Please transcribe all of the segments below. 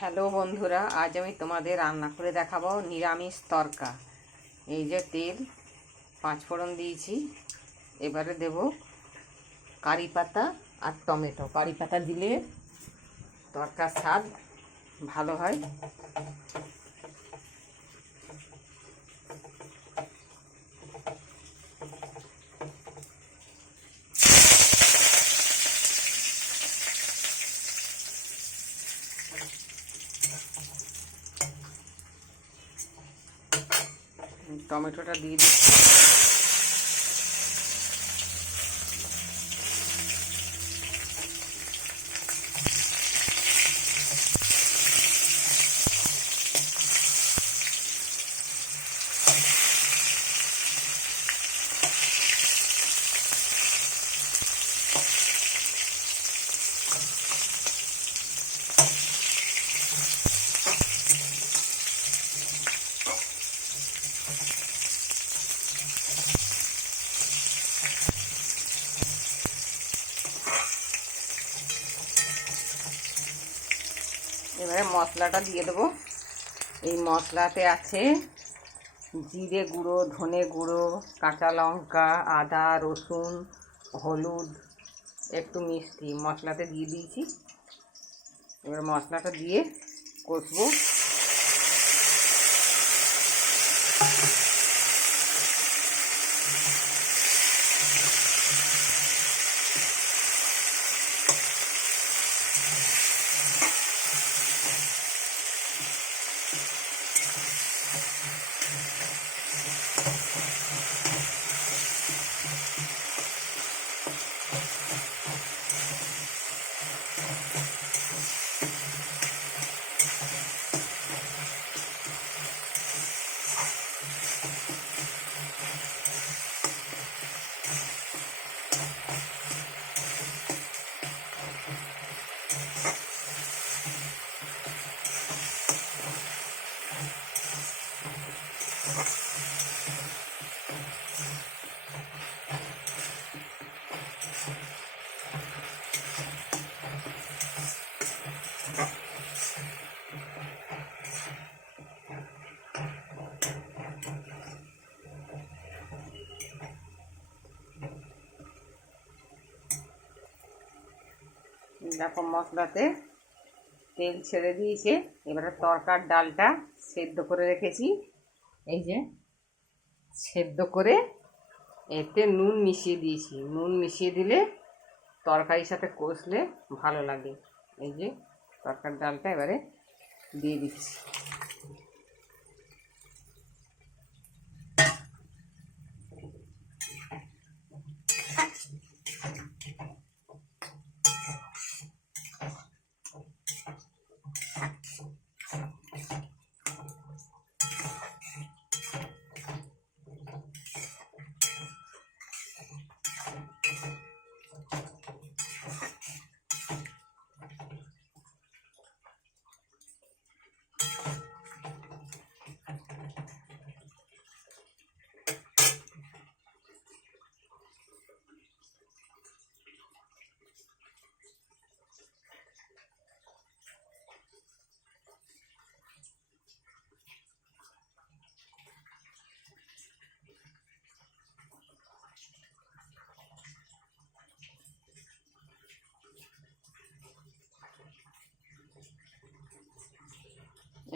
Hello বন্ধুরা, আজ আমি তোমাদের রান্না করে দেখাবো নিরামিষ তরকা। এই যে তেল, 5 ফোড়ন দিয়েছি। এবারে দেব কারি পাতা আর টমেটো। কারি পাতা দিলে তরকার স্বাদ ভালো হয়। টমেটোটা দিয়ে দিচ্ছি। এবারে মশলাটা দিয়ে দেবো। এই মশলাতে আছে জিরে গুঁড়ো, ধনে গুঁড়ো, কাঁচা লঙ্কা, আদা, রসুন, হলুদ, একটু মিষ্টি মশলাতে দিয়ে দিয়েছি। এবার মশলাটা দিয়ে কষবো। দেখো মশলাতে তেল ছেড়ে দিয়েছে। এবারে তরকার ডালটা সেদ্ধ করে রেখেছি, এই যে সেদ্ধ করে এতে নুন মিশিয়ে দিয়েছি। নুন মিশিয়ে দিলে তরকারির সাথে কষলে ভালো লাগে। এই যে তরকার ডালটা এবারে দিয়ে দিচ্ছি।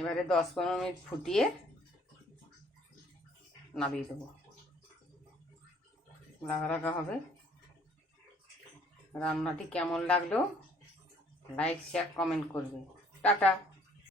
এবারে 10-15 মিনিট ফুটিয়ে নামিয়ে দেবো। লাগা হবে। রান্নাটি কেমন লাগলো লাইক শেয়ার কমেন্ট করবে। টাটা।